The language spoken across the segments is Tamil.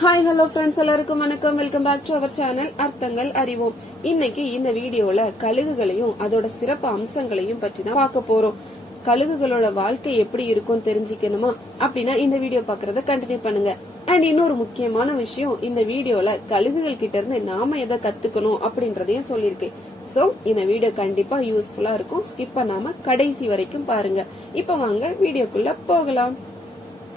ஹாய் ஹலோ ஃப்ரெண்ட்ஸ், எல்லாருக்கும் வணக்கம். Welcome back to our channel அர்த்தங்கள் அறிவோம். இன்னைக்கு இந்த வீடியோல கழுகுகளையும் அதோட சிறப்பு அம்சங்களையும் பற்றி தான் பார்க்க போறோம். கழுகுகளோட வாழ்க்கை எப்படி இருக்கும் தெரிஞ்சுக்கணுமா அப்படின்னா இந்த வீடியோ பாக்குறத கண்டினியூ பண்ணுங்க. அண்ட் இன்னொரு முக்கியமான விஷயம், இந்த வீடியோல கழுகுகள் கிட்ட இருந்து நாம எதை கத்துக்கணும் அப்படின்றதையும் சொல்லியிருக்கேன். சோ இந்த வீடியோ கண்டிப்பா யூஸ்ஃபுல்லா இருக்கும். ஸ்கிப் பண்ணாம கடைசி வரைக்கும் பாருங்க. இப்ப வாங்க வீடியோக்குள்ள போகலாம்.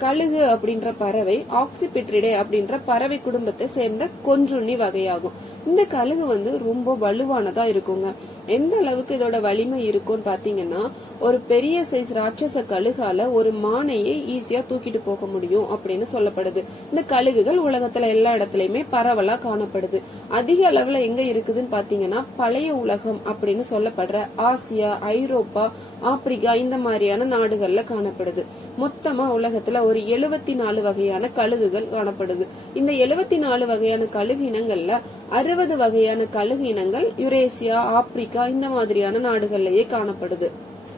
கழுகு அப்படின்ற பறவை ஆக்சிபிட்ரிடே அப்படின்ற பறவை குடும்பத்தை சேர்ந்த கொன்றுண்ணி வகையாகும். இந்த கழுகு ரொம்ப வலுவானதா இருக்குங்க. எந்த அளவுக்கு இதோட வலிமை இருக்கும்னு பாத்தீங்கன்னா, ஒரு பெரிய சைஸ் ராட்சச கழுகால ஒரு மானையே ஈஸியா தூக்கிட்டு போக முடியும் அப்படின்னு சொல்லப்படுது. இந்த கழுகுகள் உலகத்துல எல்லா இடத்துலயுமே பரவலா காணப்படுது. அதிக அளவுல எங்க இருக்குதுன்னு பாத்தீங்கன்னா, பழைய உலகம் அப்படின்னு சொல்லப்படுற ஆசியா, ஐரோப்பா, ஆப்பிரிக்கா இந்த மாதிரியான நாடுகள்ல காணப்படுது. மொத்தமா உலகத்துல ஒரு 74 வகையான கழுகுகள் காணப்படுது. இந்த 74 வகையான கழுகு இனங்கள்ல 60 வகையான கழுகு இனங்கள் யுரேசியா, ஆப்பிரிக்கா இந்த மாதிரியான நாடுகள்லயே காணப்படுது.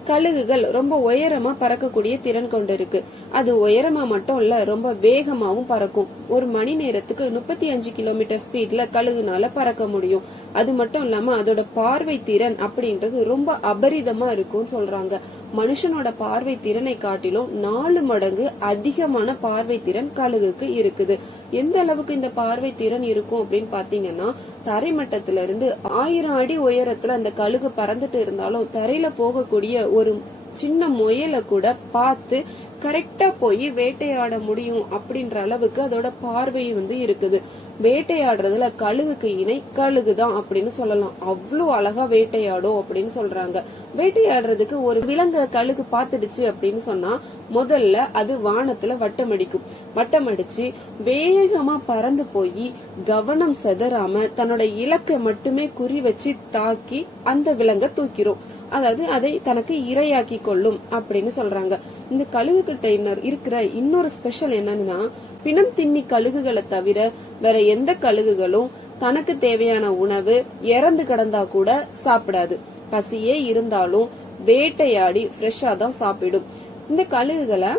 கழுகுகள் ரொம்ப உயரமா பறக்கக்கூடிய திறன் கொண்டிருக்கு. அது உயரமா மட்டும் இல்ல, ரொம்ப வேகமாவும் பறக்கும். ஒரு மணி நேரத்துக்கு 35 கிலோமீட்டர் ஸ்பீட்ல கழுகுனால பறக்க முடியும். அது மட்டும் இல்லாம அதோட பார்வை திறன் அப்படின்றது ரொம்ப அபரிதமா இருக்கும்னு சொல்றாங்க. மனுஷனோட பார்வை திறனை காட்டிலும் 4 மடங்கு அதிகமான பார்வை திறன் கழுகுக்கு இருக்குது. எந்த அளவுக்கு இந்த பார்வை திறன் இருக்கும் அப்படின்னு பாத்தீங்கன்னா, தரைமட்டத்தில இருந்து 1000 அடி உயரத்துல அந்த கழுகு பறந்துட்டு இருந்தாலும் தரையில போகக்கூடிய ஒரு சின்ன முயலை கூட பார்த்து கரெக்டா போய் வேட்டையாட முடியும் அப்படின்ற அளவுக்கு அதோட பார்வை இருக்குது. வேட்டையாடுறதுல கழுகுக்கு இணை கழுகுதான் அப்படின்னு சொல்லலாம். அவ்வளவு அழகா வேட்டையாடும் அப்படின்னு சொல்றாங்க. வேட்டையாடுறதுக்கு ஒரு விலங்கு கழுகு பாத்துடுச்சு அப்படின்னு சொன்னா, முதல்ல அது வானத்துல வட்டமடிக்கும். வட்டமடிச்சு வேகமா பறந்து போய் கவனம் செதறாம தன்னோட இலக்கை மட்டுமே குறி வச்சு தாக்கி அந்த விலங்க தூக்கிரும். அதாவது அதை தனக்கு இரையாக்கி கொள்ளும் அப்படின்னு சொல்றாங்க. இந்த கழுகு கிட்ட இருக்கிற இன்னொரு ஸ்பெஷல் என்னன்னா, பிணம் தின்னி கழுகுகளை தவிர வேற எந்த கழுகுகளும் தனக்கு தேவையான உணவு இறந்து கிடந்தா கூட சாப்பிடாது. பசியே இருந்தாலும் வேட்டையாடி ஃப்ரெஷ்ஷா தான் சாப்பிடும். இந்த கழுகுகளை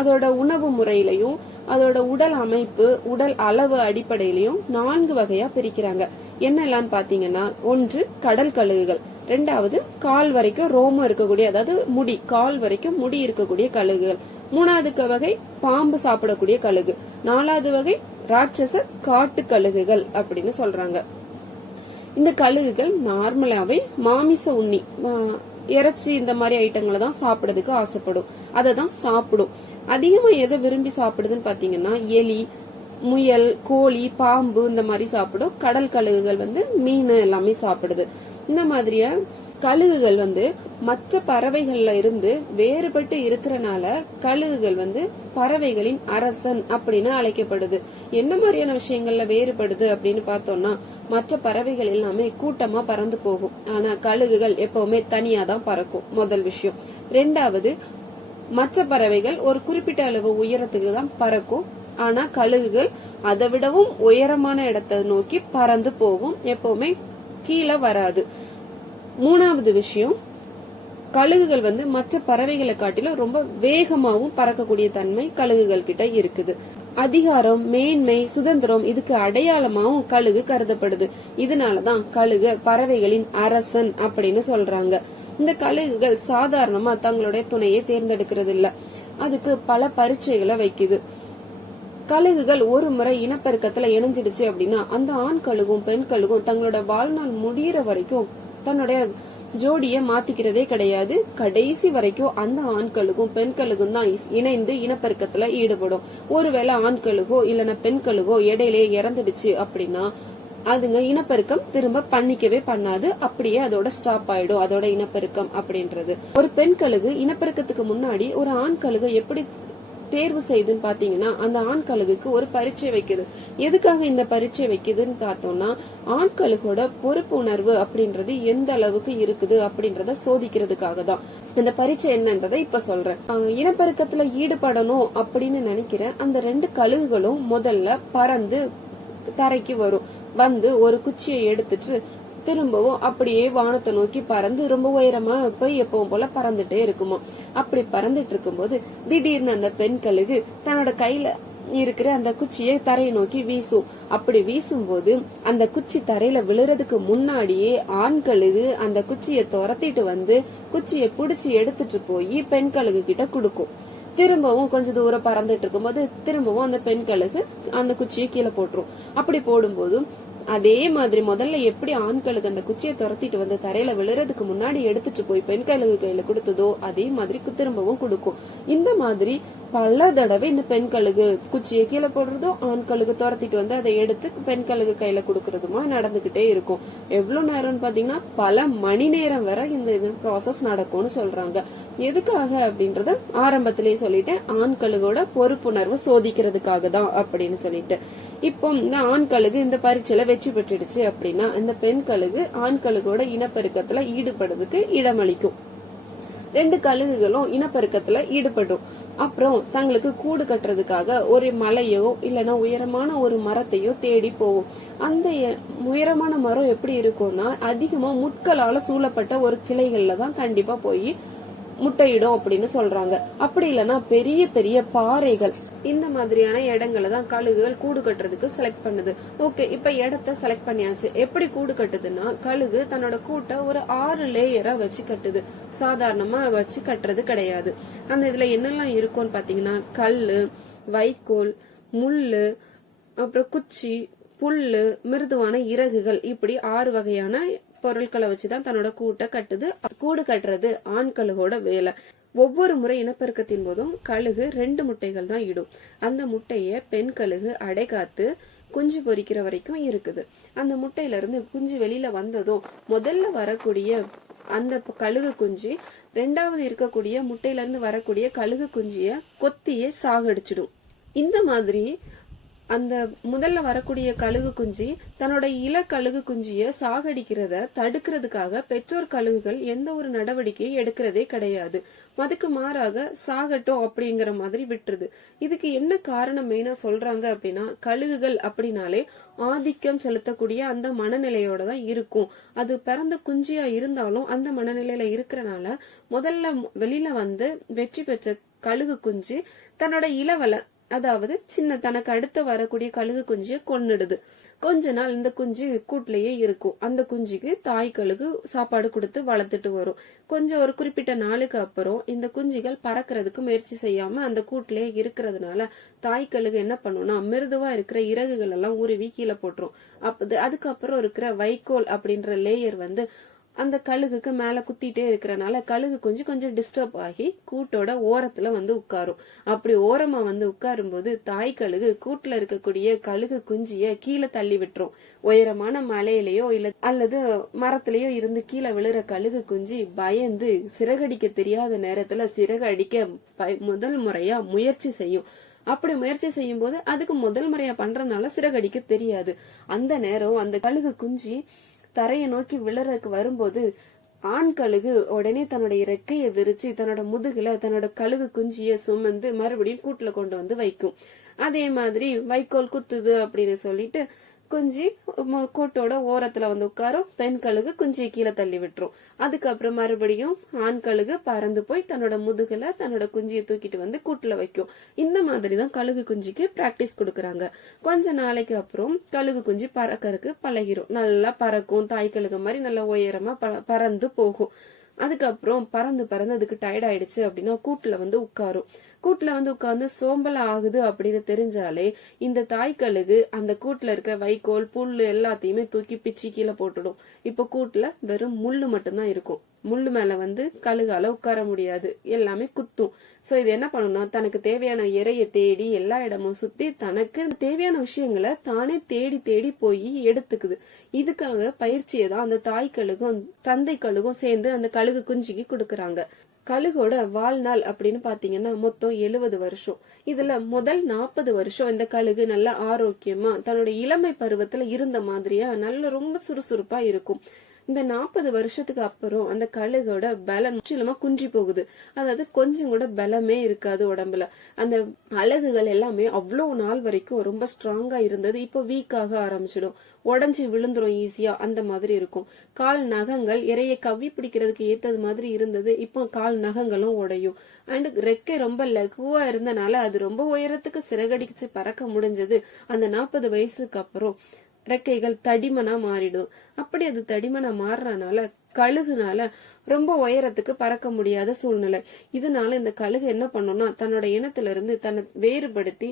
அதோட உணவு முறையிலையும் அதோட உடல் அமைப்பு, உடல் அளவு அடிப்படையிலையும் 4 வகையா பிரிக்கிறாங்க. என்னெல்லாம் பாத்தீங்கன்னா, 1 கடல் கழுகுகள், 2வது கால் வரைக்கும் ரோமம் இருக்கக்கூடிய, அதாவது முடி, கால் வரைக்கும் முடி இருக்கக்கூடிய கழுகுகள், 3வது வகை பாம்பு சாப்பிடக்கூடிய கழுகு, 4வது வகை ராட்சச காட்டு கழுகுகள் அப்படின்னு சொல்றாங்க. இந்த கழுகுகள் நார்மலாவே மாமிச உண்ணி, இறைச்சி இந்த மாதிரி ஐட்டங்களை தான் சாப்பிடறதுக்கு ஆசைப்படும். அததான் சாப்பிடும். அதிகமா எதை விரும்பி சாப்பிடுதுன்னு பாத்தீங்கன்னா, எலி, முயல், கோழி, பாம்பு இந்த மாதிரி சாப்பிடும். கடல் கழுகுகள் மீன் எல்லாமே சாப்பிடுது. இந்த மாதிரியா கழுகுகள் மற்ற பறவைகள்ல இருந்து வேறுபட்டு இருக்கிறனால கழுகுகள் பறவைகளின் அரசன் அப்படின்னு அழைக்கப்படுது. என்ன மாதிரியான விஷயங்கள்ல வேறுபடுது அப்படின்னு பார்த்தோம்னா, மற்ற பறவைகள் எல்லாமே கூட்டமா பறந்து போகும். ஆனா கழுகுகள் எப்பவுமே தனியா தான் பறக்கும். முதல் விஷயம். 2வது, மற்ற பறவைகள் ஒரு குறிப்பிட்ட அளவு உயரத்துக்கு தான் பறக்கும். ஆனா கழுகுகள் அதை விடவும் உயரமான இடத்தை நோக்கி பறந்து போகும். எப்பவுமே கீழே வராது. 3வது விஷயம், கழுகுகள் மற்ற பறவைகளை காட்டிலும் ரொம்ப வேகமாவும் பறக்கக்கூடிய தன்மை கழுகுகள் கிட்ட இருக்குது. அதிகாரம், மேன்மை, சுதந்திரம் இதுக்கு அடையாளமாவும் கழுகு கருதப்படுது. இதனாலதான் கழுகு பறவைகளின் அரசன் அப்படின்னு சொல்றாங்க. இந்த கழுகுகள் சாதாரணமா தங்களுடைய துணையை தேர்ந்தெடுக்கிறது இல்ல. அதுக்கு பல பரீட்சைகளை வைக்குது. கழுகுகள் ஒரு முறை இனப்பெருக்கத்துல இணைஞ்சிடுச்சு அப்படின்னா, அந்த ஆண் கழுகும் பெண் கழுகும் தங்களோட வாழ்நாள் முடியற வரைக்கும் தன்னுடைய ஜோடிய மாத்திக்கிறதே கிடையாது. கடைசி வரைக்கும் அந்த ஆண் கழுகும் பெண் கழுகும் தான் இணைந்து இனப்பெருக்கத்துல ஈடுபடும். ஒருவேளை ஆண் கழுகோ இல்லைன்னா பெண் கழுகோ இடையிலேயே இறந்துடுச்சு அப்படின்னா அதுங்க இனப்பெருக்கம் திரும்ப பண்ணிக்கவே பண்ணாது. அப்படியே அதோட ஸ்டாப் ஆயிடும் அதோட இனப்பெருக்கம் அப்படின்றது. ஒரு பெண் கழுகு இனப்பெருக்கத்துக்கு முன்னாடி ஒரு ஆண் கழுகு எப்படி தேர்வு செய்துன்னு பாத்தீங்கன்னா, அந்த ஆண் கழுகுக்கு ஒரு பரீட்சை வைக்குது. எதுக்காக இந்த பரீட்சை வைக்குதுன்னு பார்த்தோம்னா, ஆண் கழுகோட பொறுப்பு உணர்வு அப்படின்றது எந்த அளவுக்கு இருக்குது அப்படின்றத சோதிக்கிறதுக்காக தான். இந்த பரீட்சை என்னன்றதை இப்ப சொல்றேன். இனப்பெருக்கத்துல ஈடுபடணும் அப்படின்னு நினைக்கிற அந்த 2 கழுகுகளும் முதல்ல பறந்து தரைக்கு வரும். ஒரு குச்சியை எடுத்துட்டு திரும்பவும் அப்படியே வானத்தை நோக்கி பறந்து ரொம்ப உயரமா போய் எப்பவும் போல பறந்துட்டே இருக்குமா. அப்படி பறந்துட்டு இருக்கும்போது திடீர்னு அந்த பெண் கழுகு தன்னோட கையில இருக்கிற அந்த குச்சியை தரையை நோக்கி வீசும். அப்படி வீசும்போது அந்த குச்சி தரையில விழுறதுக்கு முன்னாடியே ஆண் கழுகு அந்த குச்சியை துரத்திட்டு வந்து குச்சியை புடிச்சு எடுத்துட்டு போய் பெண் கழுகு கிட்ட கொடுக்கும். திரும்பவும் கொஞ்ச தூரம் பறந்துட்டு இருக்கும்போது திரும்பவும் அந்த பெண் கழுகு அந்த குச்சியை கீழே போட்டுரும். அப்படி போடும்போது அதே மாதிரி முதல்ல எப்படி ஆண்களுக்கு அந்த குச்சியை துரத்திட்டு வந்து தரையில விழுறதுக்கு முன்னாடி எடுத்துட்டு போய் பெண் கழுகு கையில கொடுத்ததோ அதே மாதிரி திரும்பவும் கொடுக்கும். இந்த மாதிரி பல தடவை இந்த பெண் கழுகு குச்சியை கீழே போடுறதும் ஆண் கழுகு துரத்திட்டு வந்து அதை எடுத்து பெண் கழுகு கையில கொடுக்கறதுமா நடந்துகிட்டே இருக்கும். எவ்வளவு நேரம்னு பாத்தீங்கன்னா பல மணி நேரம் வரை இந்த ப்ராசஸ் நடக்கும்னு சொல்றாங்க. எதுக்காக அப்படின்றத ஆரம்பத்திலேயே சொல்லிட்டேன், ஆண் கழுகோட பொறுப்புணர்வு சோதிக்கிறதுக்காக தான் அப்படின்னு சொல்லிட்டு. இப்போ இந்த ஆண் கழுகு இந்த பரீட்சையில வெற்றி பெற்றுடுச்சு அப்படின்னா இந்த பெண் கழுகு ஆண் கழுகோட இனப்பெருக்கத்துல ஈடுபடுறதுக்கு இடமளிக்கும். 2 கழுகுகளும் இனப்பெருக்கத்துல ஈடுபடும். அப்புறம் தங்களுக்கு கூடு கட்டுறதுக்காக ஒரு மலையோ இல்லைன்னா உயரமான ஒரு மரத்தையோ தேடி போகும். அந்த உயரமான மரம் எப்படி இருக்கும்னா அதிகமா முட்களால சூழப்பட்ட ஒரு கிளைகள்ல தான் கண்டிப்பா போய் முட்டையிடும் அப்படின்னு சொல்றாங்க. அப்படி இல்லைன்னா பெரிய பெரிய பாறைகள் இந்த மாதிரியான இடங்களை தான் கழுகுகள் கூடு கட்டுறதுக்கு செலக்ட் பண்ணுது. ஓகே, இப்ப இடத்த செலக்ட் பண்ணியாச்சு. எப்படி கூடு கட்டுதுன்னா கழுகு தன்னோட கூட்டை ஒரு 6 லேயரா வச்சு கட்டுது. சாதாரணமா வச்சு கட்டுறது கிடையாது. அந்த இதுல என்னெல்லாம் இருக்கும்னு பாத்தீங்கன்னா கல்லு, வைக்கோல், முள்ளு, அப்புறம் குச்சி, புல்லு, மிருதுவான இறகுகள், இப்படி 6 வகையான பொருட்களை வச்சுதான் தன்னோட கூட்டை கட்டுது. கூடு கட்டுறது ஆண் கழுகோட வேலை. ஒவ்வொரு முறை இனப்பெருக்கத்தின் போதும் கழுகு 2 முட்டைகள் தான் இடும். அந்த முட்டைய பெண் கழுகு அடை காத்து குஞ்சு பொரிக்கிற வரைக்கும் இருக்குது. அந்த முட்டையில இருந்து குஞ்சு வெளியில வந்ததும் முதல்ல வரக்கூடிய அந்த கழுகு குஞ்சு 2வது இருக்கக்கூடிய முட்டையில இருந்து வரக்கூடிய கழுகு குஞ்சிய கொத்தியே சாகடிச்சிடும். இந்த மாதிரி அந்த முதல்ல வரக்கூடிய கழுகு குஞ்சி தன்னோட இள கழுகு குஞ்சிய சாகடிக்கிறத தடுக்கிறதுக்காக பெற்றோர் கழுகுகள் எந்த ஒரு நடவடிக்கையும் எடுக்கிறதே கிடையாது. அதுக்கு மாறாக சாகட்டும் அப்படிங்கிற மாதிரி விட்டுருது. இதுக்கு என்ன காரணம் மெயினா சொல்றாங்க அப்படின்னா கழுகுகள் அப்படின்னாலே ஆதிக்கம் செலுத்தக்கூடிய அந்த மனநிலையோட தான் இருக்கும். அது பிறந்த குஞ்சியா இருந்தாலும் அந்த மனநிலையில இருக்கிறனால முதல்ல வெளியில வந்து வெற்றி பெற்ற கழுகு குஞ்சு தன்னோட இளவலை, அதாவது சின்ன தனக்கு அடுத்து வரக்கூடிய கழுகு குஞ்சிய கொன்னுடுது. கொஞ்ச நாள் இந்த குஞ்சு கூட்டிலேயே இருக்கும். அந்த குஞ்சுக்கு தாய் கழுகு சாப்பாடு கொடுத்து வளர்த்துட்டு வரும். கொஞ்சம் ஒரு குறிப்பிட்ட நாளுக்கு அப்புறம் இந்த குஞ்சுகள் பறக்கிறதுக்கு முயற்சி செய்யாம அந்த கூட்டிலேயே இருக்கிறதுனால தாய் கழுகு என்ன பண்ணும்னா மிருதுவா இருக்கிற இறகுகள் எல்லாம் உருவி கீழே போட்டுரும். அதுக்கப்புறம் இருக்கிற வைக்கோல் அப்படின்ற லேயர் வந்து அந்த கழுகுக்கு மேல குத்திட்டே இருக்கிறனால கழுகு கொஞ்சம் டிஸ்டர்ப் ஆகி கூட்டோட ஓரத்துல வந்து உட்காரும். அப்படி ஓரமா வந்து உட்காரும் போது தாய் கழுகு கூட்டுல இருக்கக்கூடிய கழுகு குஞ்சிய கீழே தள்ளி விட்டுரும். உயரமான மலையிலயோ இல்ல அல்லது மரத்திலயோ இருந்து கீழே விழுற கழுகு குஞ்சி பயந்து சிறகடிக்க தெரியாத நேரத்துல சிறகு அடிக்க முதல் முறையா முயற்சி செய்யும். அப்படி முயற்சி செய்யும் போது அதுக்கு முதல் முறையா பண்றதுனால சிறகடிக்க தெரியாது. அந்த நேரம் அந்த கழுகு குஞ்சி தரையை நோக்கி விழறதுக்கு வரும்போது ஆண் கழுகு உடனே தன்னுடைய ரெக்கையை விரிச்சு தன்னோட முதுகுல தன்னோட கழுகு குஞ்சிய சுமந்து மறுபடியும் கூட்டுல கொண்டு வந்து வைக்கும். அதே மாதிரி வைக்கோல் குத்துது அப்படின்னு சொல்லிட்டு குஞ்சி கூட்டோட ஓரத்துல வந்து உட்காரும். பெண் கழுகு குஞ்சியை கீழே தள்ளி விட்டுரும். அதுக்கப்புறம் மறுபடியும் ஆண் கழுகு பறந்து போய் தன்னோட முதுகுல தன்னோட குஞ்சியை தூக்கிட்டு வந்து கூட்டுல வைக்கும். இந்த மாதிரிதான் கழுகு குஞ்சிக்கு பிராக்டிஸ் கொடுக்கறாங்க. கொஞ்ச நாளைக்கு அப்புறம் கழுகு குஞ்சு பறக்கறதுக்கு பழகிரும். நல்லா பறக்கும். தாய் கழுகு மாதிரி நல்லா உயரமா பறந்து போகும். அதுக்கப்புறம் பறந்து அதுக்கு டயர்ட் ஆயிடுச்சு அப்படின்னா கூட்டுல வந்து உட்காரும். கூட்டுல வந்து உட்கார்ந்து சோம்பல் ஆகுது அப்படின்னு தெரிஞ்சாலே இந்த தாய் கழுகு அந்த கூட்டுல இருக்க வைக்கோல் புல்லு எல்லாத்தையுமே தூக்கி பிச்சு கீழே போட்டுடும். இப்ப கூட்டுல வெறும் முள்ளு மட்டும்தான் இருக்கும். முள்ளு மேல வந்து கழுகால உட்கார முடியாது, எல்லாமே குத்தும். சோ இது என்ன பண்ணும்னா தனக்கு தேவையான இறைய தேடி எல்லா இடமும் சுத்தி தனக்கு தேவையான விஷயங்களை தானே தேடி போய் எடுத்துக்குது. இதுக்காக பயிற்சியை தான் அந்த தாய் கழுகும் தந்தை கழுகும் சேர்ந்து அந்த கழுகு குஞ்சிக்கு கொடுக்கறாங்க. கழுகோட வாழ்நாள் அப்படின்னு பாத்தீங்கன்னா மொத்தம் 70 வருஷம். இதுல முதல் 40 வருஷம் இந்த கழுகு நல்ல ஆரோக்கியமா தன்னோட இளமை பருவத்துல இருந்த மாதிரியா நல்ல ரொம்ப சுறுசுறுப்பா இருக்கும். இந்த 40 வருஷத்துக்கு அப்புறம் அந்த கழுகோட பலம் முற்றிலுமா குன்றி போகுது. அதாவது கொஞ்சம் கூட பலமே இருக்காது உடம்புல. அந்த அலகுகள் எல்லாமே அவ்வளவு நாள் வரைக்கும் ரொம்ப ஸ்ட்ராங்கா இருந்தது, இப்போ வீக் ஆக ஆரம்பிச்சிடும், உடஞ்சி விழுந்துரும் ஈஸியா, அந்த மாதிரி இருக்கும். கால் நகங்கள் இறைய கவ்வி பிடிக்கிறதுக்கு ஏத்தது மாதிரி இருந்தது, இப்போ கால் நகங்களும் உடையும். அண்ட் ரெக்கை ரொம்ப லகுவா இருந்தனால அது ரொம்ப உயரத்துக்கு சிறகடிச்சு பறக்க முடிஞ்சது. அந்த 40 வயசுக்கு அப்புறம் ரெக்கைகள் தடிமனா மாறிடும். அப்படி அது தடிமனா மாறுறதுனால கழுகுனால ரொம்ப உயரத்துக்கு பறக்க முடியாத சூழ்நிலை. இதனால இந்த கழுகு என்ன பண்ணும்னா, தன்னோட இனத்துல இருந்து தன்னை வேறுபடுத்தி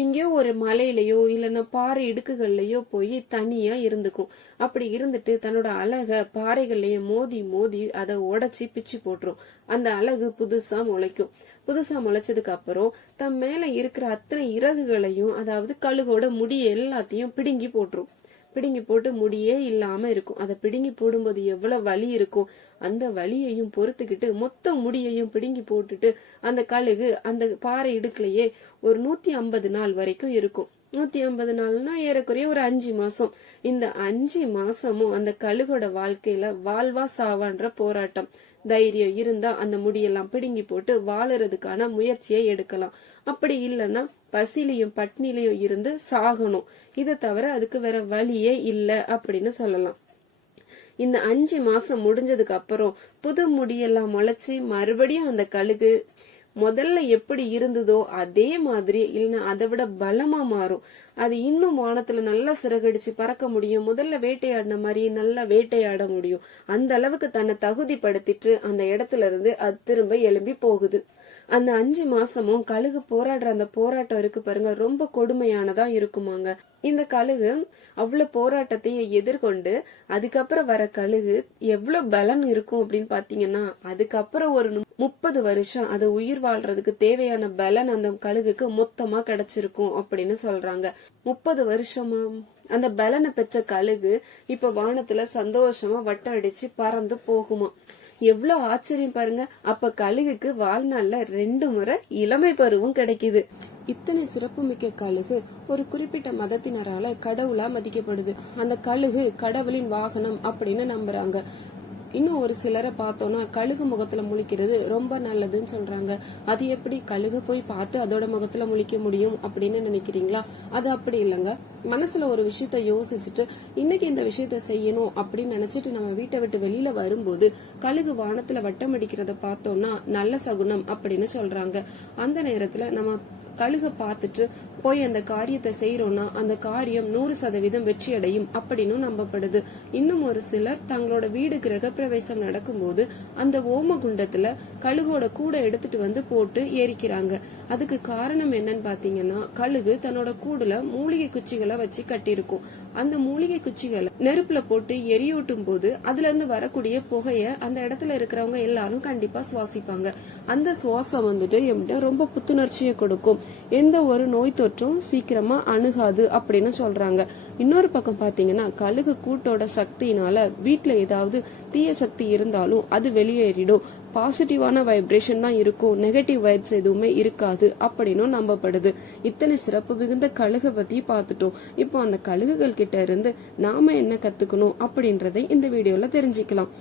எங்கேயோ ஒரு மலையிலயோ இல்லைன்னா பாறை இடுக்குகள்லயோ போய் தனியா இருந்துக்கும். அப்படி இருந்துட்டு தன்னோட அழக பாறைகள்லயும் மோதி மோதி அதை உடைச்சி பிச்சு போட்டுரும். அந்த அழகு புதுசா முளைக்கும். புதுசா முளைச்சதுக்கு அப்புறம் தன் மேல இருக்கிற அத்தனை இறகுகளையும், அதாவது கழுகோட முடி எல்லாத்தையும் பிடுங்கி போட்டுரும். பிடுங்கி போட்டு முடியே இல்லாம இருக்கும். அதை பிடுங்கி போடும்போது எவ்வளவு வலி இருக்கும். அந்த வலியையும் பொறுத்துக்கிட்டு மொத்த முடியையும் பிடுங்கி போட்டுட்டு அந்த கழுகு அந்த பாறை இடுக்குலயே ஒரு 150 நாள் வரைக்கும் இருக்கும். 150 நாள்னா ஏறக்குறைய ஒரு 5 மாசம். இந்த 5 மாசமும் அந்த கழுகோட வாழ்க்கையில வாழ்வா சாவான்ற போராட்டம். தைரியம் இருந்தா அந்த முடியெல்லாம் பிடுங்கி போட்டு வாழறதுக்கான முயற்சியை எடுக்கலாம். அப்படி இல்லைன்னா பசிலையும் பட்னிலையும் இருந்து சாகணும். இதை தவிர அதுக்கு வேற வழியே இல்ல அப்படின்னு சொல்லலாம். இந்த 5 மாசம் முடிஞ்சதுக்கு அப்புறம் புது முடியெல்லாம் முளைச்சு மறுபடியும் அந்த கழுகு முதல்ல எப்படி இருந்ததோ அதே மாதிரி இல்லைன்னா அதை விட பலமா மாறும். அது இன்னும் வானத்துல நல்லா சிறகடிச்சு பறக்க முடியும். முதல்ல வேட்டையாடின மாதிரி நல்லா வேட்டையாட முடியும். அந்த அளவுக்கு தன்னை தகுதிப்படுத்திட்டு அந்த இடத்துல இருந்து அது திரும்ப எழும்பி போகுது. அந்த 5 மாசமும் கழுகு போராடுற அந்த போராட்டம் இருக்கு பாருங்க, ரொம்ப கொடுமையானதா இருக்குமாங்க. இந்த கழுகு அவ்வளவு போராட்டத்தையும் எதிர்கொண்டு அதுக்கப்புறம் வர கழுகு எவ்வளவு பலன் இருக்கும் அப்படின்னு பாத்தீங்கன்னா, அதுக்கப்புறம் ஒரு 30 வருஷம் அது உயிர் வாழ்றதுக்கு தேவையான பலன் அந்த கழுகுக்கு மொத்தமா கிடைச்சிருக்கும் அப்படின்னு சொல்றாங்க. 30 வருஷமா அந்த பலனை பெற்ற கழுகு இப்ப வானத்துல சந்தோஷமா வட்டம் அடிச்சு பறந்து போகுமா. எவ்வளவு ஆச்சரியம் பாருங்க. அப்ப கழுகுக்கு வாழ்நாள்ல 2 முறை இளமை பருவம் கிடைக்குது. இத்தனை சிறப்புமிக்க கழுகு ஒரு குறிப்பிட்ட மதத்தினரால கடவுளா மதிக்கப்படுது. அந்த கழுகு கடவுளின் வாகனம் அப்படின்னு நம்புறாங்க. இன்னும் ஒரு சிலரை பார்த்தோம்னா கழுகு முகத்துல முழிக்கிறது ரொம்ப நல்லதுன்னு சொல்றாங்க. அது எப்படி கழுகு போய் பார்த்து அதோட முகத்துல முழிக்க முடியும் அப்படின்னு நினைக்கிறீங்களா? அது அப்படி இல்லைங்க. மனசுல ஒரு விஷயத்த யோசிச்சுட்டு இன்னைக்கு இந்த விஷயத்த செய்யணும் அப்படின்னு நினைச்சிட்டு நம்ம வீட்டை விட்டு வெளியில வரும்போது கழுகு வானத்துல வட்டம் அடிக்கிறத பார்த்தோம்னா நல்ல சகுனம் அப்படின்னு சொல்றாங்க. அந்த நேரத்துல நம்ம கழுக பார்த்துட்டு போய் அந்த காரியத்தை செய்யறோம்னா அந்த காரியம் 100% வெற்றி அடையும் அப்படின்னு நம்பப்படுது. இன்னும் ஒரு சிலர் தங்களோட வீடு கிரகப்பிரவேசம் நடக்கும்போது அந்த ஓமகுண்டத்துல கழுகோட கூட எடுத்துட்டு வந்து போட்டு எரிக்கிறாங்க. அதுக்கு காரணம் என்னன்னு பாத்தீங்கன்னா, கழுகு தன்னோட கூடுல மூலிகை குச்சிகளை வச்சு கட்டிருக்கும். அந்த மூலிகை குச்சிகளை நெருப்புல போட்டு எரியூட்டும் போது அதுல இருந்து வரக்கூடிய புகைய அந்த இடத்துல இருக்கிறவங்க எல்லாரும் கண்டிப்பா சுவாசிப்பாங்க. அந்த சுவாசம் வந்துட்டு ரொம்ப புத்துணர்ச்சியை கொடுக்கும். எந்த ஒரு நோய் தொற்றும் சீக்கிரமா அணுகாது அப்படின்னு சொல்றாங்க. இன்னொரு பக்கம் பாத்தீங்கன்னா, கழுகு கூட்டோட சக்தியினால வீட்டுல ஏதாவது தீய சக்தி இருந்தாலும் அது வெளியேறிடும். பாசிட்டிவான வைப்ரேஷன் தான் இருக்கும், நெகட்டிவ் வைப்ஸ் எதுவுமே இருக்காது அப்படின்னு நம்பப்படுது. இத்தனை சிறப்பு மிகுந்த கழுகை பத்தி பாத்துட்டோம். இப்போ அந்த கழுகுகள் கிட்ட இருந்து நாம என்ன கத்துக்கணும் அப்படின்றதை இந்த வீடியோல தெரிஞ்சுக்கலாம்.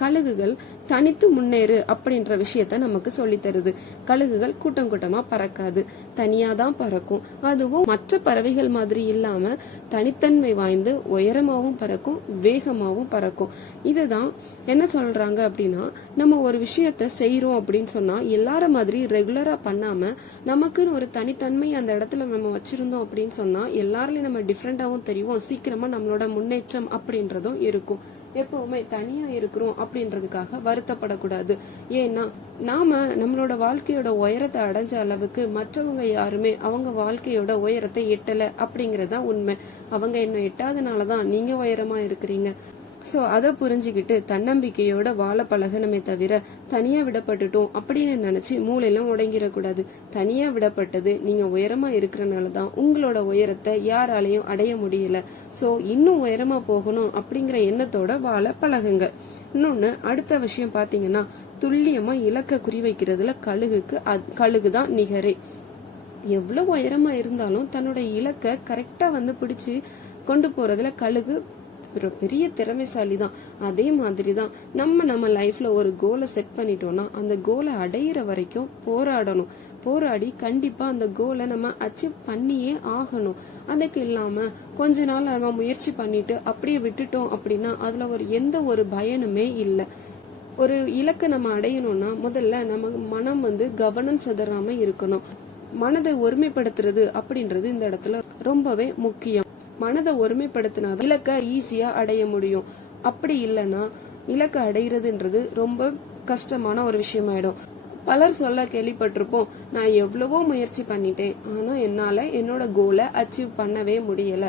கழுகுகள் தனித்து முன்னேறு அப்படின்ற விஷயத்த நமக்கு சொல்லி தருது. கழுகுகள் கூட்டம் கூட்டமா பறக்காது, தனியாதான் பறக்கும். அதுவும் மற்ற பறவைகள் மாதிரி இல்லாம தனித்தன்மை வாய்ந்து உயரமாவும் பறக்கும், வேகமாவும் பறக்கும். இதுதான் என்ன சொல்றாங்க அப்படின்னா, நம்ம ஒரு விஷயத்த செய்யறோம் அப்படின்னு சொன்னா எல்லார மாதிரி ரெகுலரா பண்ணாம நமக்குன்னு ஒரு தனித்தன்மை அந்த இடத்துல நம்ம வச்சிருந்தோம் அப்படின்னு சொன்னா எல்லாருலயும் நம்ம டிஃப்ரெண்டாவும் தெரியும், சீக்கிரமா நம்மளோட முன்னேற்றம் அப்படின்றதும் இருக்கும். எப்பவுமே தனியா இருக்கிறோம் அப்படின்றதுக்காக வருத்தப்படக்கூடாது. ஏன்னா நாம நம்மளோட வாழ்க்கையோட உயரத்தை அடைஞ்ச அளவுக்கு மற்றவங்க யாருமே அவங்க வாழ்க்கையோட உயரத்தை எட்டல அப்படிங்கறதுதான் உண்மை. அவங்க இன்னும் எட்டாதனாலதான் நீங்க உயரமா இருக்கிறீங்க. சோ அதை புரிஞ்சுக்கிட்டு தன்னம்பிக்கையோட வாழ பழகணுமே தவிர தனியா விடப்பட்டுட்டோம் அப்படின்னு நினைச்சு மூளையெல்லாம் உடைங்கிடக்கூடாது. தனியா விடப்பட்டது நீங்க உயரமா இருக்கிறனாலதான் உங்களோட உயரத்தை யாராலையும் அடைய முடியல. சோ இன்னும் உயரமா போகணும் அப்படிங்கிற எண்ணத்தோட வாழ பழகுங்க. இன்னொன்னு அடுத்த விஷயம் பாத்தீங்கன்னா, துல்லியமா இலக்க குறி வைக்கிறதுல கழுகுதான் நிகரே. எவ்வளவு உயரமா இருந்தாலும் தன்னோட இலக்க கரெக்டா பிடிச்சு கொண்டு போறதுல கழுகு பெரிய திறமைசாலி தான். அதே மாதிரிதான் நம்ம லைஃப்ல ஒரு கோலை செட் பண்ணிட்டோம்னா அந்த கோலை அடையிற வரைக்கும் போராடணும். போராடி கண்டிப்பா அந்த கோலை நம்ம அச்சீவ் பண்ணியே ஆகணும். அதுக்கு இல்லாம கொஞ்ச நாள் நம்ம முயற்சி பண்ணிட்டு அப்படியே விட்டுட்டோம் அப்படின்னா அதுல எந்த ஒரு பயனுமே இல்லை. ஒரு இலக்கை நம்ம அடையணும்னா முதல்ல நம்ம மனம் கவனம் சிதறாம இருக்கணும். மனதை ஒருமைப்படுத்துறது அப்படின்றது இந்த இடத்துல ரொம்பவே முக்கியம். மனதை ஒருமைப்படுத்தினா இலக்கை ஈஸியா அடைய முடியும். அப்படி இல்லைன்னா இலக்கை அடைகிறதுன்றது ரொம்ப கஷ்டமான ஒரு விஷயமாயிடும். பலர் சொல்ல கேள்விப்பட்டிருப்போம், நான் எவ்வளவோ முயற்சி பண்ணிட்டேன், ஆனா என்னால என்னோட கோலை அச்சீவ் பண்ணவே முடியல,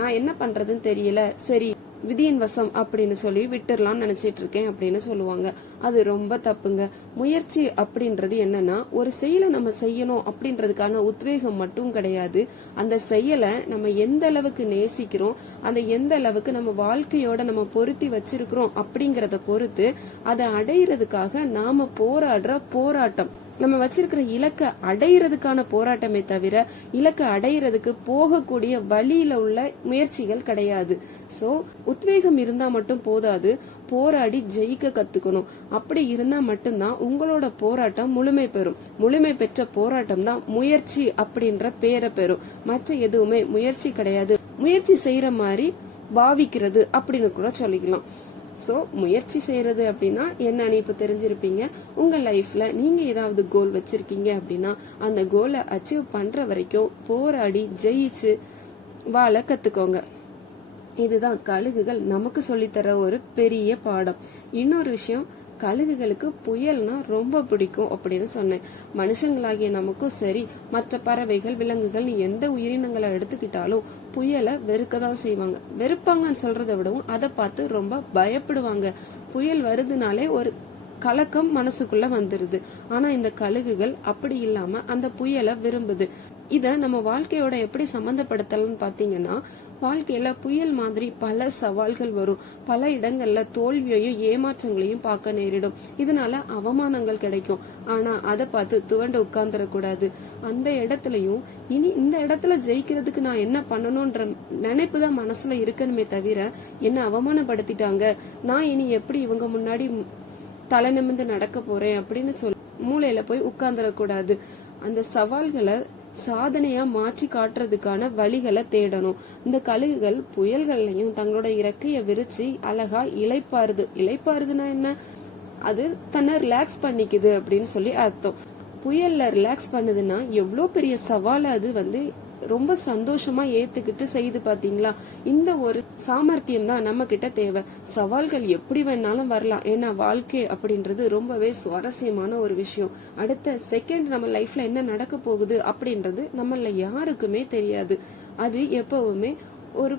நான் என்ன பண்றதுன்னு தெரியல, சரி விதியின் வசம் அப்படின்னு சொல்லி விட்டுறலாம் நினைச்சிட்டு இருக்கேன் அப்படின்னு சொல்லுவாங்க. அது ரொம்ப தப்புங்க. முயற்சி அப்படின்றது என்னன்னா ஒரு செயலை நம்ம செய்யணும் அப்படின்றதுக்கான உத்வேகம் மட்டும் கிடையாது. அந்த செயலை நம்ம எந்த அளவுக்கு நேசிக்கிறோம், அந்த எந்த அளவுக்கு நம்ம வாழ்க்கையோட நம்ம பொருத்தி வச்சிருக்கிறோம் அப்படிங்கறத பொறுத்து அதை அடையிறதுக்காக நாம போராடுற போராட்டம். நம்ம வச்சிருக்கிற இலக்கை அடையிறதுக்கான போராட்டமே தவிர இலக்கை அடையிறதுக்கு போகக்கூடிய வழியில உள்ள முயற்சிகள் கிடையாது. சோ உத்வேகம் இருந்தா மட்டும் போதாது, போராடி ஜெயிக்க கத்துக்கணும். அப்படி இருந்தா மட்டும்தான் உங்களோட போராட்டம் முழுமை பெறும். முழுமை பெற்ற போராட்டம் தான் முயற்சி அப்படின்ற பேரை பெறும். மற்ற எதுவுமே முயற்சி கிடையாது. முயற்சி செய்யற மாதிரி பாவிக்கிறது அப்படின்னு கூட சொல்லிக்கலாம். சோ முயற்சி செய்யறது அப்படின்னா என்னன்னு இப்ப தெரிஞ்சிருப்பீங்க. உங்க லைஃப்ல நீங்க ஏதாவது கோல் வச்சிருக்கீங்க அப்படின்னா அந்த கோலை அச்சீவ் பண்ற வரைக்கும் போராடி ஜெயிச்சு வாழ கத்துக்கோங்க. இதுதான் கழுகுகள் நமக்கு சொல்லித்தர ஒரு பெரிய பாடம். இன்னொரு விஷயம், கழுகுகளுக்கு புயல்னா ரொம்ப பிடிக்கும் அப்படின்னு சொன்னேன். மனுஷங்களாகிய நமக்கும் சரி, மற்ற பறவைகள் விலங்குகள் எந்த உயிரினங்களை எடுத்துக்கிட்டாலும் புயலை வெறுக்கதான் செய்வாங்க. வெறுப்பாங்கன்னு சொல்றதை விடவும் அதை பார்த்து ரொம்ப பயப்படுவாங்க. புயல் வருதுனாலே ஒரு கலக்கம் மனசுக்குள்ள வந்துருது. ஆனா இந்த கழுகுகள் அப்படி இல்லாம அந்த புயலை விரும்புது. இத நம்ம வாழ்க்கையோட எப்படி சம்பந்தப்படுத்தலாம்னு பாத்தீங்கன்னா, வாழ்க்கையில புயல் மாதிரி பல சவால்கள் வரும். பல இடங்கள்ல தோல்வியையும் ஏமாற்றங்களையும் பார்க்க நேரிடும். இதனால அவமானங்கள் கிடைக்கும். ஆனா அதை பார்த்து துவண்டு உட்கார்ந்துடக்கூடாது. அந்த இடத்துலயும் இனி இந்த இடத்துல ஜெயிக்கிறதுக்கு நான் என்ன பண்ணணும்ன்ற நினைப்புதான் மனசுல இருக்கணுமே தவிர, என்ன அவமானப்படுத்திட்டாங்க, நான் இனி எப்படி இவங்க முன்னாடி தலை நிமிர்ந்து நடக்க போறேன் அப்படின்னு சொல்லி மூளையில போய் உட்கார்ந்துடக்கூடாது. அந்த சவால்களை சாதனையா மாற்றி காட்டுறதுக்கான வழிகளை தேடணும். இந்த கழுகுகள் புயல்கள்லயும் தங்களோட இறக்கைய விரிச்சு அழகா இளைப்பாறுதுன்னா என்ன, அது தன்னை ரிலாக்ஸ் பண்ணிக்குது அப்படின்னு சொல்லி அர்த்தம். புயல்ல ரிலாக்ஸ் பண்ணுதுன்னா எவ்வளவு பெரிய சவாலை அது ரொம்ப சந்தோஷமா ஏத்துக்கிட்டு செய்து பாத்தீங்களா. இந்த ஒரு சாமர்த்தியம் தான் நம்ம கிட்ட தேவை. சவால்கள் எப்படி வேணாலும் வரலாம். ஏன்னா வாழ்க்கை அப்படின்றது ரொம்பவே சுவாரஸ்யமான ஒரு விஷயம். அடுத்த செகண்ட் நம்ம லைஃப்ல என்ன நடக்க போகுது அப்படின்றது நம்மள யாருக்குமே தெரியாது. அது எப்பவுமே ஒரு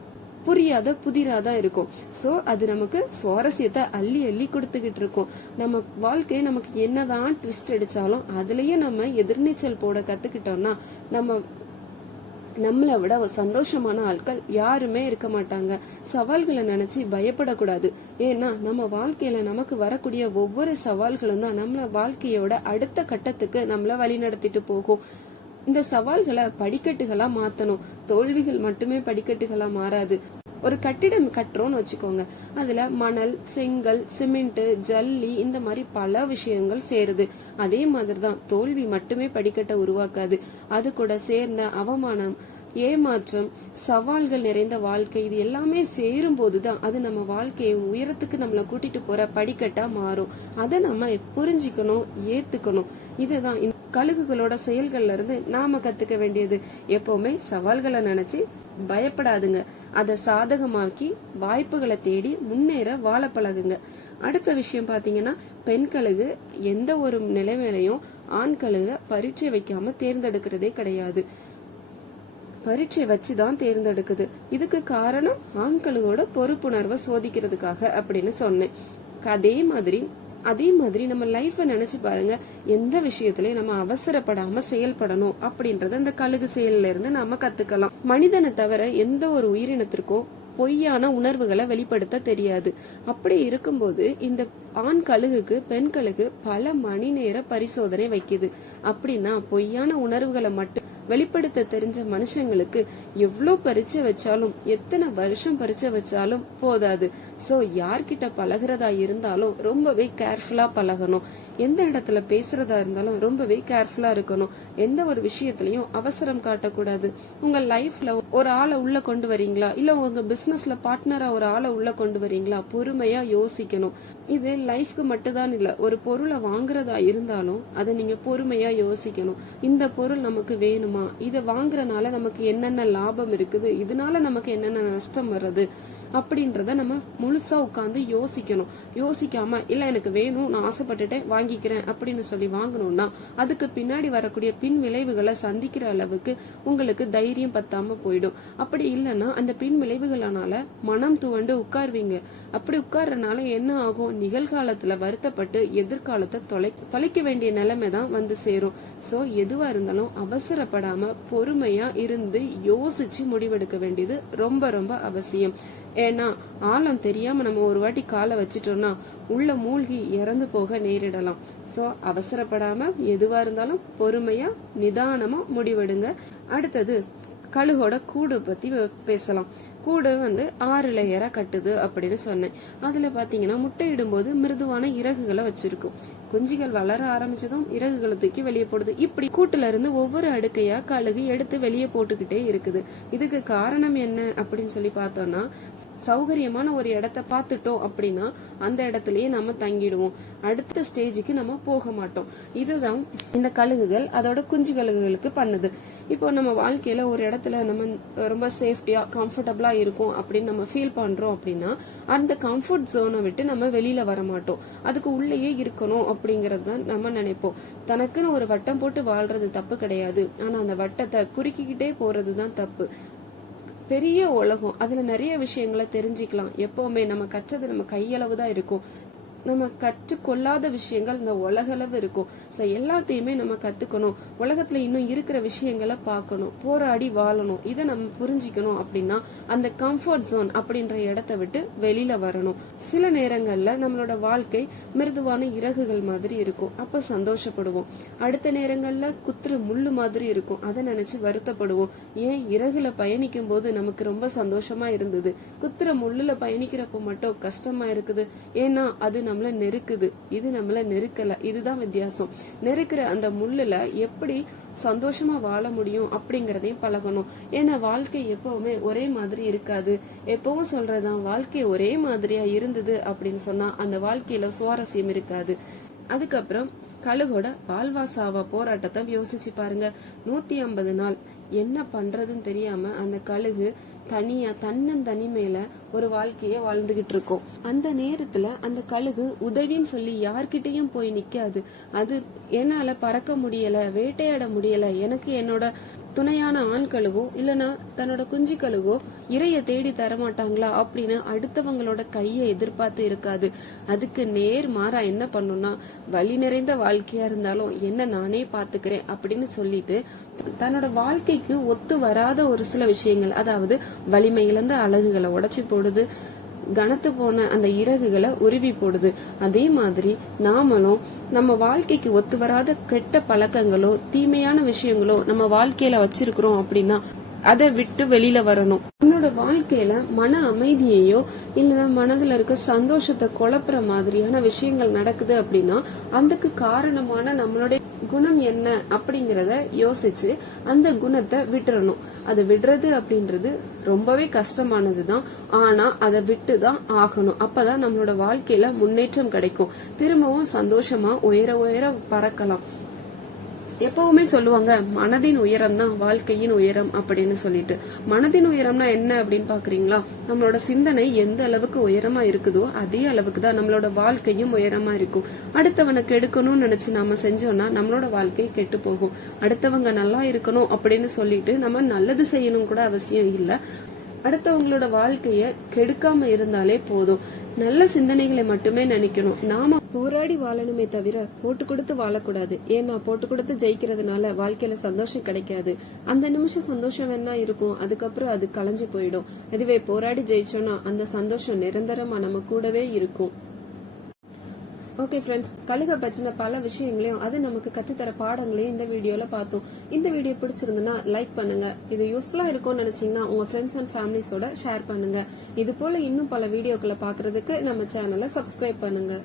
புரியாத புதிராதான் இருக்கும். சோ அது நமக்கு சுவாரஸ்யத்தை அள்ளி அள்ளி கொடுத்துக்கிட்டு இருக்கும். நம்ம வாழ்க்கை நமக்கு என்னதான் ட்விஸ்ட் அடிச்சாலும் அதுலயே நம்ம எதிர்நீச்சல் போட கத்துக்கிட்டோம்னா நம்மளை விட சந்தோஷமான ஆட்கள் யாருமே இருக்க மாட்டாங்க. சவால்களை நினைச்சு பயப்படக்கூடாது. ஏன்னா நம்ம வாழ்க்கையில நமக்கு வரக்கூடிய ஒவ்வொரு சவால்களும் தான் நம்மள வாழ்க்கையோட அடுத்த கட்டத்துக்கு நம்மள வழி நடத்திட்டு போகும். இந்த சவால்களை படிக்கட்டுகளா மாத்தணும். தோல்விகள் மட்டுமே படிக்கட்டுகளா மாறாது. ஒரு கட்டிடம் கட்டுறோம்னு வச்சுக்கோங்க, அதுல மணல், செங்கல், சிமெண்ட், ஜல்லி இந்த மாதிரி பல விஷயங்கள் சேருது. அதே மாதிரிதான் தோல்வி மட்டுமே படிக்கட்டை உருவாக்காது. அது கூட சேர்ந்த அவமானம், ஏமாற்றம், சவால்கள் நிறைந்த வாழ்க்கை, இது எல்லாமே சேரும் போதுதான் அது நம்ம வாழ்க்கையை உயரத்துக்கு நம்மள கூட்டிட்டு போற படிக்கட்டா மாறும். அதை நம்ம புரிஞ்சுக்கணும், ஏத்துக்கணும். இதுதான் கழுகுகளோட செயல்கள்ல இருந்து நாம கத்துக்க வேண்டியது. எப்பவுமே சவால்களை நினைச்சு பயப்படாதுங்க. அதை சாதகமாக்கி வாய்ப்புகளை தேடி முன்னேற வாழ பழகுங்க. அடுத்த விஷயம் பாத்தீங்கன்னா, பெண் கழுகு எந்த ஒரு நிலைமையிலையும் ஆண் கழுக பரீட்சை வைக்காம தேர்ந்தெடுக்கிறதே கிடையாது. பரீட்சை வச்சுதான் தேர்ந்தெடுக்குது. இதுக்கு காரணம் ஆண் கழுகோட பொறுப்புணர்வை சோதிக்கிறதுக்காக அப்படின்னு சொன்னேன். அதே மாதிரி நம்ம லைஃப நினைச்சு பாருங்க. எந்த விஷயத்திலயும் நம்ம அவசரப்படாம செயல்படணும் அப்படின்றத இந்த கழுகு செயல்ல இருந்து நாம கத்துக்கலாம். மனிதனை தவிர எந்த ஒரு உயிரினத்திற்கும் பொய்யான உணர்வுகளை வெளிப்படுத்த தெரியாது. அப்படி இருக்கும்போது இந்த ஆண் கழுகுக்கு பெண் கழுகு பல மணி நேர பரிசோதனை வைக்குது. அப்படின்னா பொய்யான உணர்வுகளை மட்டும் வெளிப்படுத்த தெரிஞ்ச மனுஷங்களுக்கு எவ்வளவு பரீட்சை வச்சாலும் எத்தனை வருஷம் பரீட்சை வச்சாலும் போதாது. சோ யார்கிட்ட பழகிறதா இருந்தாலும் ரொம்பவே கேர்ஃபுல்லா பழகணும். எந்த இடத்துல பேசுறதா இருந்தாலும் ரொம்பவே கேர்ஃபுல்லா இருக்கணும். எந்த ஒரு விஷயத்திலயும் அவசரம் காட்டக்கூடாது. உங்க லைஃப்ல ஒரு ஆளை உள்ள கொண்டு வரீங்களா, இல்ல உங்க பிசினஸ்ல பார்ட்னரா ஒரு ஆளை உள்ள கொண்டு வரீங்களா, பொறுமையா யோசிக்கணும். இது லைஃப்க்கு மட்டும்தான் இல்ல, ஒரு பொருளை வாங்குறதா இருந்தாலும் அதை நீங்க பொறுமையா யோசிக்கணும். இந்த பொருள் நமக்கு வேணுமா, இதை வாங்குறதுனால நமக்கு என்னென்ன லாபம் இருக்குது, இதனால நமக்கு என்னென்ன நஷ்டம் வருது அப்படின்றத நம்ம முழுசா உட்கார்ந்து யோசிக்கணும். யோசிக்காம இல்ல எனக்கு வேணும், நான் ஆசைப்பட்டுட்டேன் வாங்கிக்கிறேன் அப்படின்னு சொல்லி வாங்கணும்னா அதுக்கு பின்னாடி வரக்கூடிய பின் விளைவுகளை சந்திக்கிற அளவுக்கு உங்களுக்கு தைரியம் பத்தாம போயிடும். அப்படி இல்லைன்னா அந்த பின் விளைவுகளானால மனம் துவண்டு உட்கார்வீங்க. அப்படி உட்கார்றதுனால என்ன ஆகும், நிகழ்காலத்துல வருத்தப்பட்டு எதிர்காலத்தை தொலைக்க வேண்டிய நிலைமை தான் வந்து சேரும். சோ எதுவா இருந்தாலும் அவசரப்படாம பொறுமையா இருந்து யோசிச்சு முடிவெடுக்க வேண்டியது ரொம்ப ரொம்ப அவசியம். ஏன்னா ஆழம் தெரியாம நம்ம ஒரு வாட்டி காலை வச்சிட்டோம்னா உள்ள மூழ்கி இறந்து போக நேரிடலாம். சோ அவசரப்படாம எதுவா இருந்தாலும் பொறுமையா நிதானமா முடிவெடுங்க. அடுத்தது கழுகோட கூடு பத்தி பேசலாம். கூடு 6 லேயரா கட்டுது அப்படின்னு சொன்னேன். அதுல பாத்தீங்கன்னா முட்டையிடும் போது மிருதுவான இறகுகளை வச்சிருக்கும். குஞ்சுகள் வளர ஆரம்பிச்சதும் இறகுகளை தூக்கி வெளியே போடுது. இப்படி கூட்டுல இருந்து ஒவ்வொரு அடுக்கையா கழுகு எடுத்து வெளியே போட்டுக்கிட்டே இருக்குது. இதுக்கு காரணம் என்ன அப்படின்னு சொல்லி பார்த்தோம்னா, சௌகரியமான ஒரு இடத்த பார்த்துட்டோம் அப்படின்னா அந்த இடத்துலயே நம்ம தங்கிடுவோம். அடுத்த ஸ்டேஜுக்கு நம்ம போக மாட்டோம். இதுதான் இந்த கழுகுகள் அதோட குஞ்சு கழுகுகளுக்கு பண்ணுது. இப்போ நம்ம வாழ்க்கையில ஒரு இடத்துல நம்ம ரொம்ப சேஃப்டியா கம்ஃபர்டபுளா இருக்கும் அப்படின்னு நம்ம ஃபீல் பண்றோம் அப்படின்னா அந்த கம்ஃபர்ட் ஜோனை விட்டு நம்ம வெளியில வர மாட்டோம். அதுக்கு உள்ளேயே இருக்கணும் அப்படிங்கறது தான் நம்ம நினைப்போம். தனக்குன்னு ஒரு வட்டம் போட்டு வாழ்றது தப்பு கிடையாது. ஆனா அந்த வட்டத்தை குறுக்கிக்கிட்டே போறதுதான் தப்பு. பெரிய உலகம், அதுல நிறைய விஷயங்களை தெரிஞ்சுக்கலாம். எப்பவுமே நம்ம கற்றது நம்ம கையளவு தான் இருக்கும். நம்ம கற்றுக்கொள்ளாத விஷயங்கள் இந்த உலகளவு இருக்கும். எல்லாத்தையுமே நம்ம கத்துக்கணும். உலகத்துல இன்னும் இருக்கிற விஷயங்களை பார்க்கணும், போராடி வாழணும். இதை நம்ம புரிஞ்சுக்கணும் அப்படின்னா அந்த கம்ஃபர்ட் ஜோன் அப்படின்ற இடத்தை விட்டு வெளியில வரணும். சில நேரங்கள்ல நம்மளோட வாழ்க்கை மிருதுவான இறகுகள் மாதிரி இருக்கும், அப்ப சந்தோஷப்படுவோம். அடுத்த நேரங்கள்ல குத்துற முள்ளு மாதிரி இருக்கும், அதை நினைச்சு வருத்தப்படுவோம். ஏன் இறகுல பயணிக்கும் போது நமக்கு ரொம்ப சந்தோஷமா இருந்தது, குத்துற முள்ளுல பயணிக்கிறப்ப மட்டும் கஷ்டமா இருக்குது. ஏன்னா அது நம்மள நெருக்குது, இது நம்மள நெருக்கல. இதுதான் வித்தியாசம். நெருக்கிற அந்த முள்ளுல எப்படி சந்தோஷமா வாழ முடியும் அப்படிங்கறதையும் பழகணும். ஏன்னா வாழ்க்கை எப்பவுமே ஒரே மாதிரி இருக்காது. எப்பவும் சொல்றதான், வாழ்க்கை ஒரே மாதிரியா இருந்தது அப்படின்னு சொன்னா அந்த வாழ்க்கையில சுவாரஸ்யம் இருக்காது. அதுக்கப்புறம் கழுகோட வாழ்வாசாவா போராட்டத்தை யோசிச்சு பாருங்க. 150 நாள் என்ன பண்றதுன்னு தெரியாம அந்த கழுகு தனியா தன்னந்தனிமையில ஒரு வாழ்க்கைய வாழ்ந்துகிட்டு இருக்கோம். அந்த நேரத்துல அந்த கழுகு உதவின்னு சொல்லி யார்கிட்டயும் போய் நிக்காது. அது என்னால பறக்க முடியல, வேட்டையாட முடியல, எனக்கு என்னோட துணையான ஆண் கழுகோ இல்லனா தன்னோட குஞ்சு கழுகோ இறைய தேடி தரமாட்டாங்களா அப்படின்னு அடுத்தவங்களோட கைய எதிர்பார்த்து இருக்காது. அதுக்கு நேர் மாறா என்ன பண்ணும்னா, வலி நிறைந்த வாழ்க்கையா இருந்தாலும் என்ன நானே பாத்துக்கிறேன் அப்படின்னு சொல்லிட்டு தன்னோட வாழ்க்கைக்கு ஒத்து வராத ஒரு சில விஷயங்கள், அதாவது வலிமை இழந்த அழகுகளை உடைச்சு போடுது, கனத்து போன அந்த இறகுகளை உருவி போடுது. அதே மாதிரி நாமளும் நம்ம வாழ்க்கைக்கு ஒத்து வராத கெட்ட பழக்கங்களோ தீமையான விஷயங்களோ நம்ம வாழ்க்கையில வச்சிருக்கிறோம் அப்படின்னா அதை விட்டு வெளியில வரணும். நம்மளோட வாழ்க்கையில மன அமைதியையோ இல்லைன்னா மனதுல இருக்க சந்தோஷத்தை குழப்புற மாதிரியான விஷயங்கள் நடக்குது அப்படின்னா அதுக்கு காரணமான நம்மளுடைய குணம் என்ன அப்படிங்கறத யோசிச்சு அந்த குணத்தை விட்டுறணும். அதை விடுறது அப்படின்றது ரொம்பவே கஷ்டமானதுதான். ஆனா அதை விட்டுதான் ஆகணும். அப்பதான் நம்மளோட வாழ்க்கையில முன்னேற்றம் கிடைக்கும். திரும்பவும் சந்தோஷமா உயர உயர பறக்கலாம். எப்பவுமே சொல்லுவாங்க, மனதின் உயரம் தான் வாழ்க்கையின் உயரம் அப்படின்னு சொல்லிட்டு. மனதின் உயரம்னா என்ன அப்படின்னு பாக்குறீங்களா? நம்மளோட சிந்தனை எந்த அளவுக்கு உயரமா இருக்குதோ அதே அளவுக்கு தான் நம்மளோட வாழ்க்கையும் உயரமா இருக்கும். அடுத்தவனை கெடுக்கணும்னு நினைச்சு நாம செஞ்சோம்னா நம்மளோட வாழ்க்கை கெட்டு போகும். அடுத்தவங்க நல்லா இருக்கணும் அப்படின்னு சொல்லிட்டு நம்ம நல்லது செய்யணும் கூட அவசியம் இல்ல. அடுத்தவங்களோட வாழ்க்கைய கெடுக்காம இருந்தாலே போதும். நல்ல சிந்தனைகளை மட்டுமே நினைக்கணும். நாம போராடி வாழணுமே தவிர போட்டு கொடுத்து வாழக்கூடாது. ஏன்னா போட்டு கொடுத்து ஜெயிக்கிறதுனால வாழ்க்கையில சந்தோஷம் கிடைக்காது. அந்த நிமிஷம் சந்தோஷம் வேணா இருக்கும், அதுக்கப்புறம் அது கலைஞ்சு போயிடும். அதுவே போராடி ஜெயிச்சோம்னா அந்த சந்தோஷம் நிரந்தரமா நம்ம கூடவே இருக்கும். ஓகே ஃப்ரெண்ட்ஸ், கழுகை பற்றின பல விஷயங்களையும் அது நமக்கு கற்றுத்தர பாடங்களையும் இந்த வீடியோல பார்த்தோம். இந்த வீடியோ பிடிச்சிருந்ததுன்னா லைக் பண்ணுங்க. இது யூஸ்ஃபுல்லா இருக்கும்னு நினைச்சீங்கன்னா உங்க ஃப்ரெண்ட்ஸ் அண்ட் ஃபேமிலிஸோட ஷேர் பண்ணுங்க. இது போல இன்னும் பல வீடியோக்களை பாக்குறதுக்கு நம்ம சேனலை சப்ஸ்கிரைப் பண்ணுங்க.